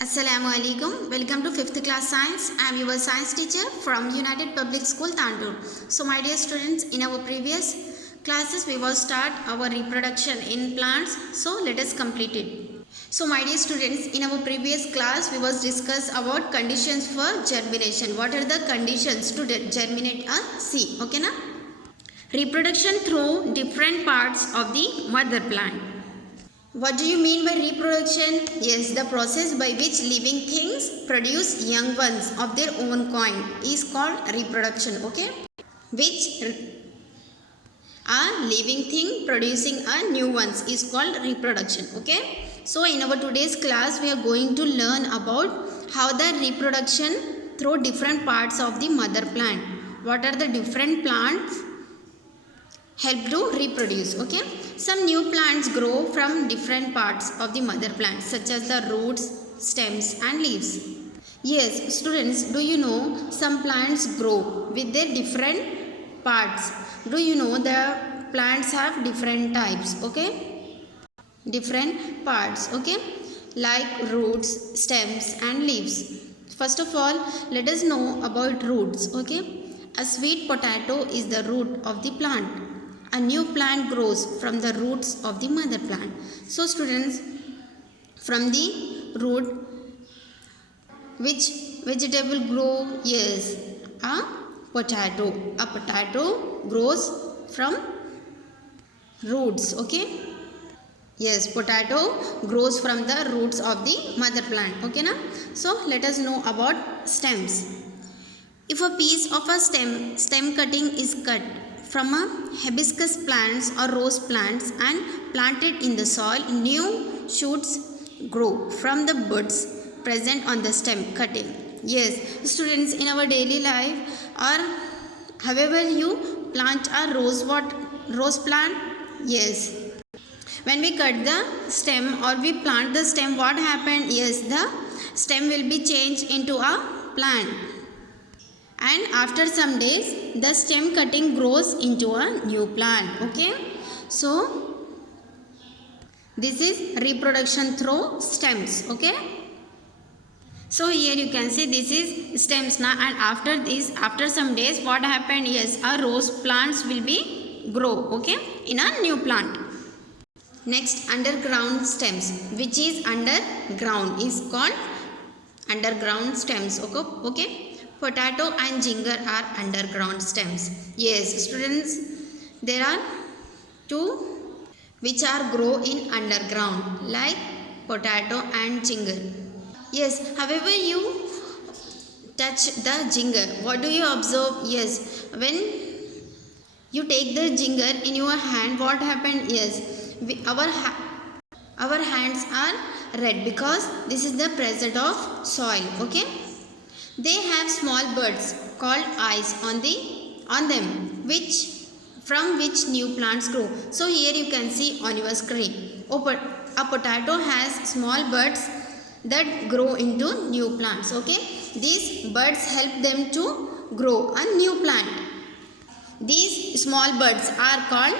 Assalamualaikum. Welcome to 5th class science. I am your science teacher from United Public School Tandur. So my dear students, in our previous classes we will start our reproduction in plants. So let us complete it. So my dear students, in our previous class we was discuss about conditions for germination. What are the conditions to germinate a seed? Okay na? Reproduction through different parts of the mother plant. What do you mean by reproduction? Yes, the process by which living things produce young ones of their own kind is called reproduction. Okay, which a living thing producing a new ones is called reproduction. Okay, so in our today's class we are going to learn about how the reproduction through different parts of the mother plant. What are the different plants help to reproduce? Okay, some new plants grow from different parts of the mother plant, such as the roots, stems and leaves. Yes, students, do you know some plants grow with their different parts? Do you know the plants have different types? Okay, different parts. Okay, like roots, stems and leaves. First of all, let us know about roots. Okay, a sweet potato is the root of the plant. A new plant grows from the roots of the mother plant. So students, from the root, which vegetable grow? Yes, a potato. A potato grows from roots. Okay. Yes, potato grows from the roots of the mother plant. Okay na? So let us know about stems. If a piece of a stem cutting is cut from a hibiscus plants or rose plants and planted in the soil, new shoots grow from the buds present on the stem cutting. Yes, students, in our daily life or however you plant a rose plant, yes, when we cut the stem or we plant the stem, what happened? Yes, the stem will be changed into a plant. And after some days, the stem cutting grows into a new plant. Okay. So, this is reproduction through stems. Okay. So, here you can see this is stems now, and after some days, what happened? Yes, a rose plants will be grow. Okay. In a new plant. Next, underground stems, which is underground, is called underground stems. Okay. Potato and ginger are underground stems. Yes, students, there are two which are grow in underground, like potato and ginger. Yes, however you touch the ginger, what do you observe? Yes, when you take the ginger in your hand, what happened? Yes, our hands are red because this is the presence of soil. Okay. They have small buds called eyes on them, from which new plants grow. So here you can see on your screen, a potato has small buds that grow into new plants. Okay, these buds help them to grow a new plant. These small buds are called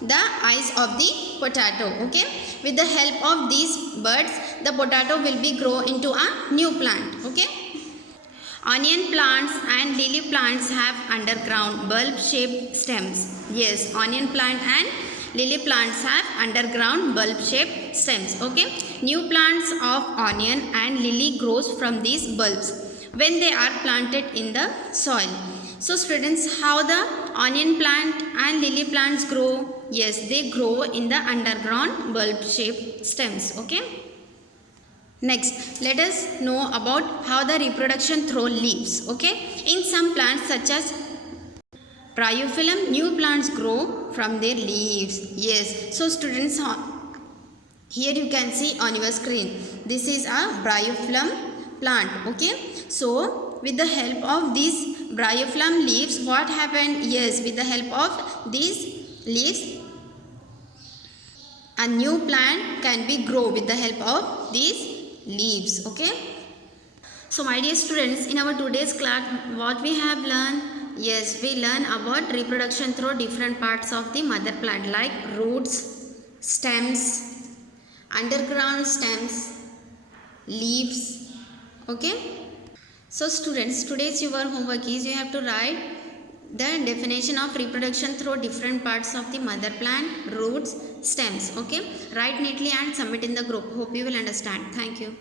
the eyes of the potato. Okay, with the help of these buds, the potato will be grow into a new plant. Okay. Onion plants and lily plants have underground bulb-shaped stems. Yes, onion plant and lily plants have underground bulb-shaped stems. Okay, new plants of onion and lily grows from these bulbs when they are planted in the soil. So students, how the onion plant and lily plants grow? Yes, they grow in the underground bulb-shaped stems. Okay. Next, let us know about how the reproduction through leaves. Okay, in some plants such as bryophyllum, new plants grow from their leaves. Yes, so students, here you can see on your screen, this is a bryophyllum plant. Okay, so with the help of these bryophyllum leaves, what happened? Yes, with the help of these leaves, a new plant can be grow with the help of these leaves. Okay, so my dear students, in our today's class what we have learned? Yes, we learn about reproduction through different parts of the mother plant, like roots, stems, underground stems, leaves. Okay, so students, today's your homework is you have to write the definition of reproduction through different parts of the mother plant, roots, stems. Okay, write neatly and submit in the group. Hope you will understand. Thank you.